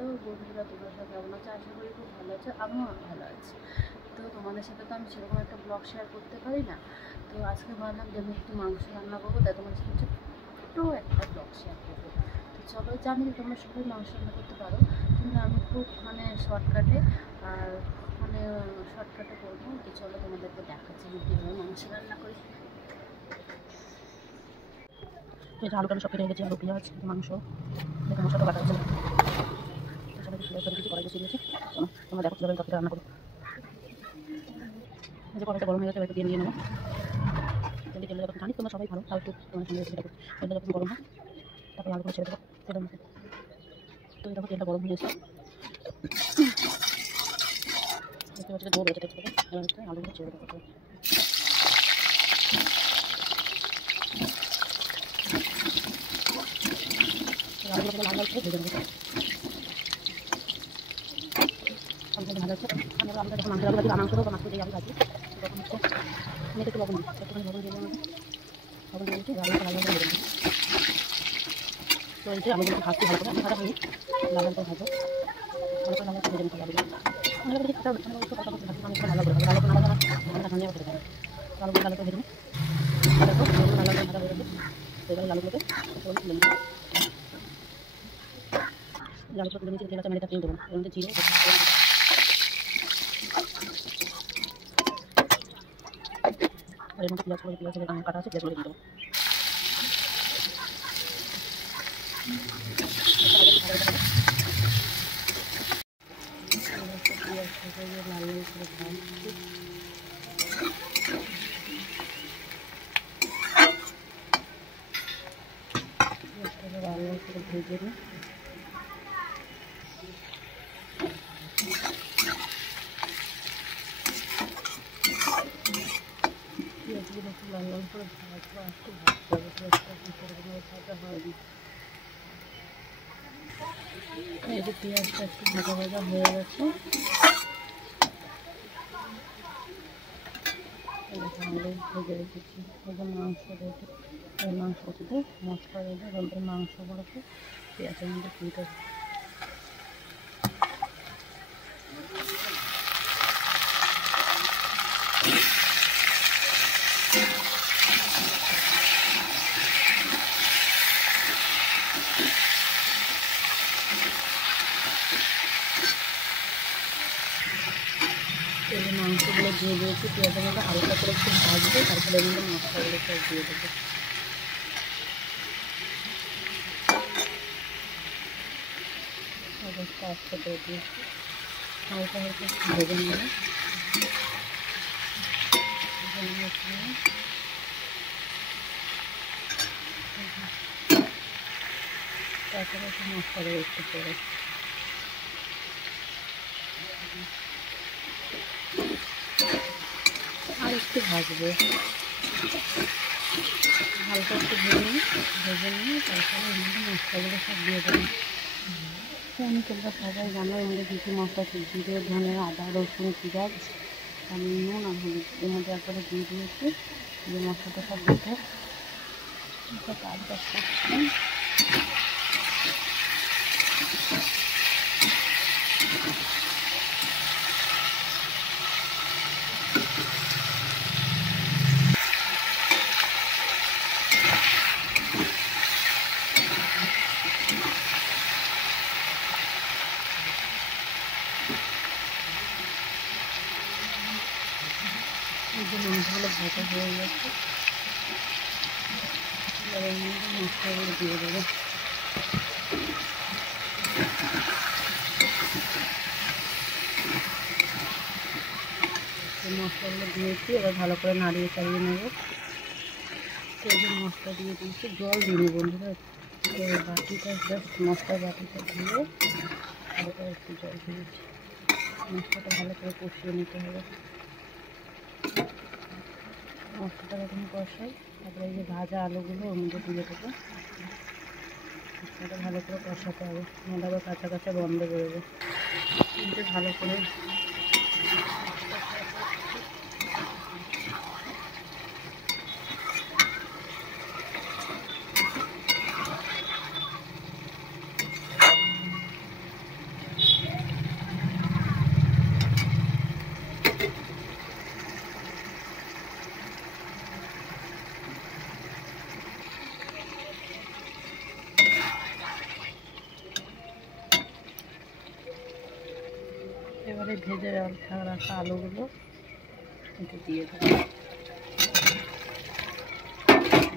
Hello বন্ধুরা, তোমরা সব কেমন আছো? আশা করি খুব ভালো আছো, আমিও ভালো আছি। তো তোমাদের সাথে তো আমি সেরকম একটা ব্লগ শেয়ার করতে পারি না। তো আজকে ভাবলাম যে আমি একটু মাংস রান্না করবো, তাই তোমাদের সাথে ছোট্ট একটা ব্লগ শেয়ার করবো। তো চলো, জানি যে তোমরা সবাই মাংস রান্না করতে পারো, কিন্তু আমি খুব শর্টকাটে আর শর্টকাটে করবো। তো চলো তোমাদেরকে দেখাচ্ছি আমি কীভাবে মাংস রান্না করি। এটা আলু টালু সব কেটে রেখেছি, আলু পেঁয়াজ মাংস দেখে মশলাটা বাটা হচ্ছে। সবাই কিছু কড়াই বসিয়ে দিয়েছি, তোমরা দেখো কীভাবে তরকারিটা রান্না করো। যে কড়াইটা গরম হয়ে গেছে একটু দিয়ে নেবো। তেলে যখন জানি তোমরা সবাই ভালো, তাও একটু তোমার সঙ্গে রেসিপিটা করছি। তেলটা যখন গরম হয় তারপরে আলুগুলো ছেড়ে দেবো তেলের মধ্যে। তো দেখো তেলটা গরম হয়ে এসে দেখতে পাচ্ছি গোল হয়েছে তেল থেকে, এবার হচ্ছে আলুগুলো ছেড়ে দেবো। আলুগুলো লাল লাল করে ভেজে নেবো। আলুগুলো ভালো হচ্ছে, আমি আলুটা যখন মাংস ভাজি মাংস বা মাংস দিয়ে আলু ভাজি তখন হচ্ছে আমি একটু লবণ দিই, একটুখানি লবণ দিয়ে লবণ দিয়ে দিচ্ছি, আলুটা লাল লাল করে ভেজে নেবো। তো এই যে আলুগুলো ভাজতে ভালো করে ভাজা হয়নি, লাল লাল করে ভাজো, ভালো করে লাল লাল করে ভেজে নিতে হবে আলুগুলো। আমি যদি খাটা একটু হালকা করে ভাজি আমি ভালো করে ভালো করে না ভাজা আমরা ধনিয়া করে দেবো। আলুগুলো ভালো করে ভেজে নিই, ভালো করে লাল লাল করে ভাজা হয়ে গেছে। এবারে আলুগুলোকে তুলে নিই, আলুগুলো তুলে নিচ্ছি, তেল আছে মেরেটা তেল দেবো, এর মধ্যে জিরে আর এর মধ্যে পেঁয়াজ কাটা আছে পেঁয়াজগুলো দিয়ে দেবো। লাল লাল করে ভাজছি, লাল লাল করে ভেজে নিই। পেঁয়াজগুলো একটু লাল লাল করে ভাজবো, একটু ভাজতে হবে, পেঁয়াজটা ভাজা হয়নি। এই যে পেঁয়াজটা একটু ভাজা ভাজা হয়ে গেছে, আলু ভেজে রেখেছি, এবার মাংস রেখে এই মাংসটিতে মশলা রেখে এবার মাংসগুলোকে পেঁয়াজের মধ্যে দিয়ে দেবো। এই মাংসগুলো দিয়ে দিয়েছি, পেঁয়াজের মধ্যে হালকা করে একটু ভাজবো, তারপরে এর মধ্যে মশলাগুলো সব দিয়ে দেবো। অবস্থা আস্তে করে দিয়েছি, হালকা হালকা ভেজে নেবো। তারপরে একটু মশলা দেবো একটু করে, আর একটু ভাজবো, হালকা একটু ভেজে নিয়ে তারপরে এর মধ্যে মশলাগুলো সব দিয়ে দেবো। আমি তোমরা সবাই জানো এর মধ্যে কী কী মশলা, জিরে ধনে আদা রসুন পেঁয়াজ আমি নুন আর হলুদ এর মধ্যে একবারে দিয়ে দিয়েছি। যে মশলাটা সব দিতে কাজ করছি। এই যে মাংসগুলো ভাজা হয়ে গেছে, এবার মশলাগুলো দিয়ে দেবো। মশলাগুলো দিয়েছি, এবার ভালো করে নাড়িয়ে চাড়িয়ে নেবো। তো এই যে মশলা দিয়ে দিয়েছি, জল দিইনি বন্ধুরা, তো বাটিটা জাস্ট মশলার বাটিটা দিয়ে ভালো করে একটু জল দিয়েছি। মশলাটা ভালো করে কষিয়ে নিতে হবে। মশলাটা যখন কষাই তারপরে এই যে ভাজা আলুগুলো ওর মধ্যে দিয়ে দেবো। মশলাটা ভালো করে কষাতে হবে, নাহলে আবার কাঁচা কাঁচা বন্ধ বেরোবে। কিন্তু ভালো করে এবারে ভেজে রাখা আলুগুলো এতে দিয়ে দেবো,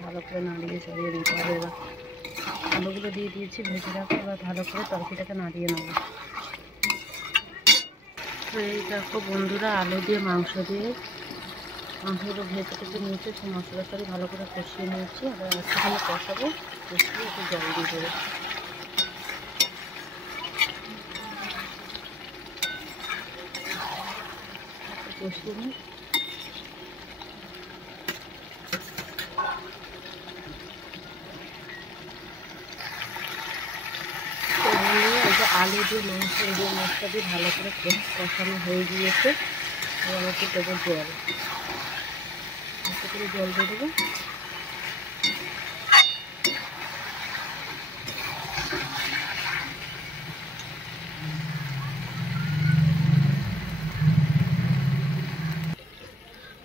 ভালো করে নাড়িয়ে চাড়িয়ে দিতে হবে। এবার আলুগুলো দিয়ে দিয়েছি ভেজে রাখা, এবার ভালো করে তরকারিটাকে নাড়িয়ে নেব। তো এই দেখো বন্ধুরা, আলু দিয়ে মাংসগুলো ভেজে টেজে নিয়েছি, সব মশলা টারি ভালো করে কষিয়ে নিয়েছি। এবার একটুখানি কষাবো, কষিয়ে একটু জল দিয়ে দেবো। কষিয়ে নিই। এই যে আলু দিয়ে মাংস দিয়ে মশলা দিয়ে ভালো করে কষানো হয়ে গিয়েছে। এবার একটু দেবো জল, একটু করে জল দিয়ে দেবো।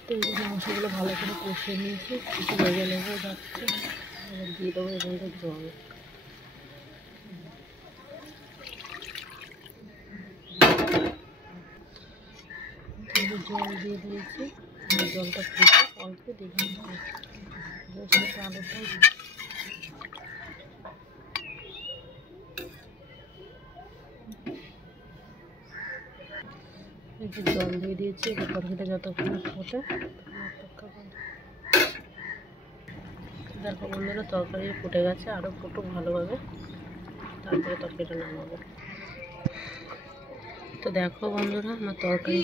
তো এই মাংসগুলো ভালো করে কষিয়ে নিয়েছি, একটু লেগে যাচ্ছে। এবার দিয়ে দেবো এখানে জল, জল দিয়ে দিয়েছি। জলটা ফুটে অল্প দেখে আলুটা একটু জল দিয়ে দিয়েছি। এবার তরকারিটা যতক্ষণ ফোটে অপেক্ষা করি। দেখো বন্ধুরা, তরকারি ফুটে গেছে, আরও ফুটুক ভালোভাবে, তারপরে তরকারিটা নামাবো। তো দেখো বন্ধুরা, আমার তরকারি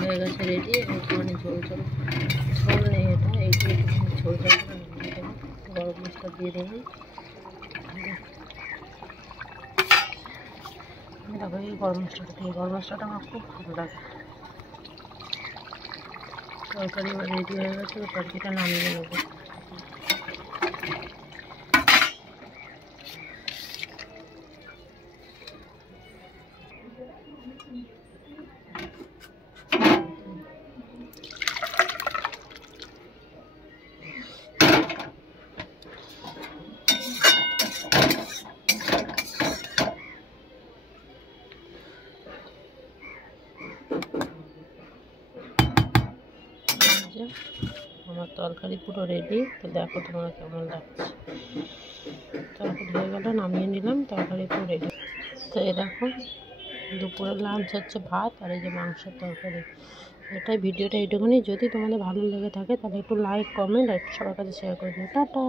হয়ে গেছে রেডি। একটুখানি ঝোল নেই, এটা একটুখানি ঝোল করে নামিয়ে দেবো। গরম মশলা দিয়ে দিলাম। দেখো এই গরম মশলাটা আমার খুব ভালো লাগে। তরকারি এবার রেডি হয়ে গেছে, তরকারিটা নামিয়ে নেবো। আমার তরকারি পুরো রেডি। তো দেখো তোমরা কেমন লাগছে। তরকারি হয়ে গেল, নামিয়ে নিলাম, তরকারি পুরো রেডি। তো এই দেখো দুপুরের লাঞ্চ হচ্ছে ভাত আর এই যে মাংসের তরকারি। এটাই ভিডিওটা এইটুকুনি। যদি তোমাদের ভালো লেগে থাকে তাহলে একটু লাইক, কমেন্ট আর একটু সবার কাছে শেয়ার করে দিও। টাটা।